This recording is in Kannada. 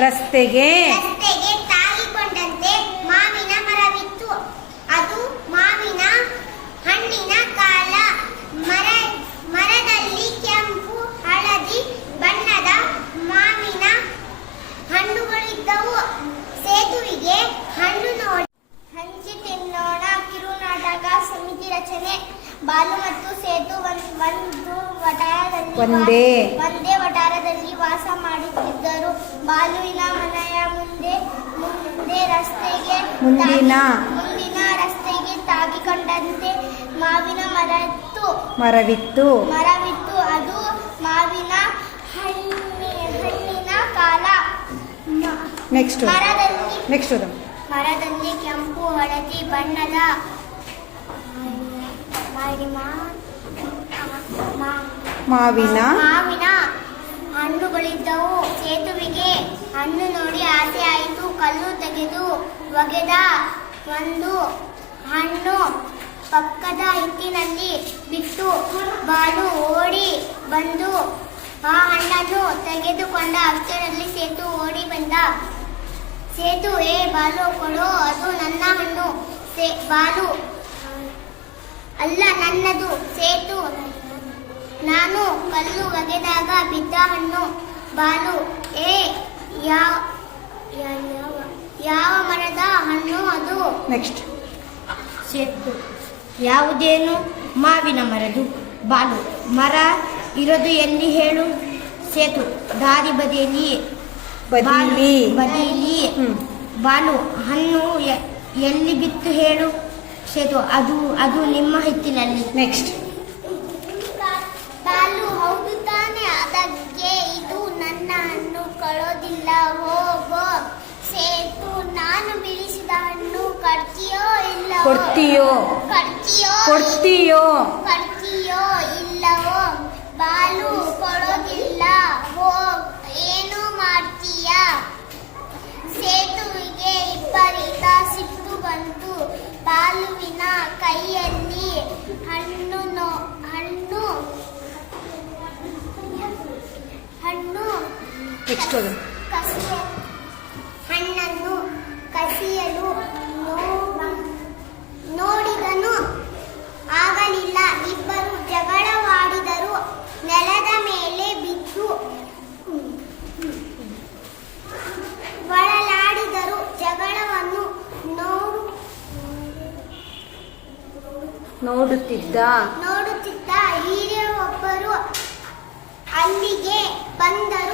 ರಸ್ತೆಗೆ ತಾಗಿಕೊಂಡಂತೆ ಮಾವಿನ ಮರವಿತ್ತು. ಅದು ಮಾವಿನ ಹಣ್ಣಿನ ಕಾಲ. ಮರದಲ್ಲಿ ಕೆಂಪು ಹಳದಿ ಬಣ್ಣದ ಮಾವಿನ ಹಣ್ಣುಗಳಿದ್ದವು. ಸೇತುವೆಗೆ ಹಣ್ಣು ನೋಡಿ ಹಂಚಿ ತಿನ್ನೋಣ ಕಿರುನಾಟಕ ಸಮಿತಿ ರಚನೆ. ಬಾಲು ಮತ್ತು ಸೇತು ಒಂದೇ ವಟಾರದಲ್ಲಿ ವಾಸ ಮಾಡುತ್ತಿದ್ದರು. ಬಾಲುವಿನ ಮನೆಯ ಮುಂದೆ ರಸ್ತೆಗೆ ತಾಗಿಕೊಂಡಂತೆ ಮಾವಿನ ಮರವಿತ್ತು. ಅದು ಮಾವಿನ ಹಣ್ಣಿನ ಕಾಲ. ಮರದಲ್ಲಿ ಕೆಂಪು ಹಳದಿ ಬಣ್ಣದ ಮಾವಿನ ಹಣ್ಣುಗಳಿದ್ದವು. ಸೇತುವೆಗೆ ಹಣ್ಣು ನೋಡಿ ಆಸೆ ಆಯಿತು. ಕಲ್ಲು ತೆಗೆದು ಒಗೆದ ಒಂದು ಹಣ್ಣು ಪಕ್ಕದ ಹಿಟ್ಟಿನಲ್ಲಿ ಬಿಟ್ಟು ಬಾಲು ಓಡಿ ಬಂದು ಆ ಹಣ್ಣನ್ನು ತೆಗೆದುಕೊಂಡ. ಅಷ್ಟರಲ್ಲಿ ಸೇತು ಓಡಿ ಬಂದ. ಸೇತು, ಏ ಬಾಲು ಕೊಡು, ಅದು ನನ್ನ ಹಣ್ಣು. ಬಾಲು, ಅಲ್ಲ ನನ್ನದು. ಸೇತು, ನಾನು ಕಲ್ಲು ಒಗೆದಾಗ ಬಿದ್ದ ಹಣ್ಣು. ಬಾಲು, ಏ ಯಾವ ಮರದ ಹಣ್ಣು ಅದು? ಸೇತು, ಯಾವುದೇನು? ಮಾವಿನ ಮರದು. ಬಾಲು, ಮರ ಇರೋದು ಎಲ್ಲಿ ಹೇಳು? ಸೇತು, ದಾರಿ ಬದಿಯಲ್ಲಿ. ಬಾಲು, ಹಣ್ಣು ಎಲ್ಲಿ ಬಿತ್ತು ಹೇಳು? ಸೇತು, ಅದು ನಿಮ್ಮ ಹಿತ್ತಿನಲ್ಲಿ. ಬಾಲು, ಹೌದು ತಾನೆ, ಅದಕ್ಕೆ ಇದು ನನ್ನ ಹಣ್ಣು, ಕೊಡೋದಿಲ್ಲ, ಹೋಗೋ. ಸೇತು, ನಾನು ಬಿಡಿಸಿದ ಹಣ್ಣು ಕೊಡ್ತೀಯೋ ಇಲ್ಲವೋ? ಬಾಲು, ಕೊಡೋದಿಲ್ಲ, ಏನು ಮಾಡ್ತೀಯ? ಸೇತುವಿಗೆ ವಿಪರೀತ ಸಿಟ್ಟು ಬಂತು. ಬಾಲುವಿನ ಕೈಯಲ್ಲಿ ಹಣ್ಣನ್ನು ಕಸಿಯಲು ನೋಡಿದನು. ಆಗಲಿಲ್ಲ. ಇಬ್ಬರು ಜಗಳವಾಡಿದರು. ನೆಲದ ಮೇಲೆ ಬಿದ್ದು ಬಳಲಾಡಿದರು. ಜಗಳವನ್ನು ನೋಡುತ್ತಿದ್ದ ಹಿರಿಯರೊಬ್ಬರು ಅಲ್ಲಿಗೆ ಬಂದರು.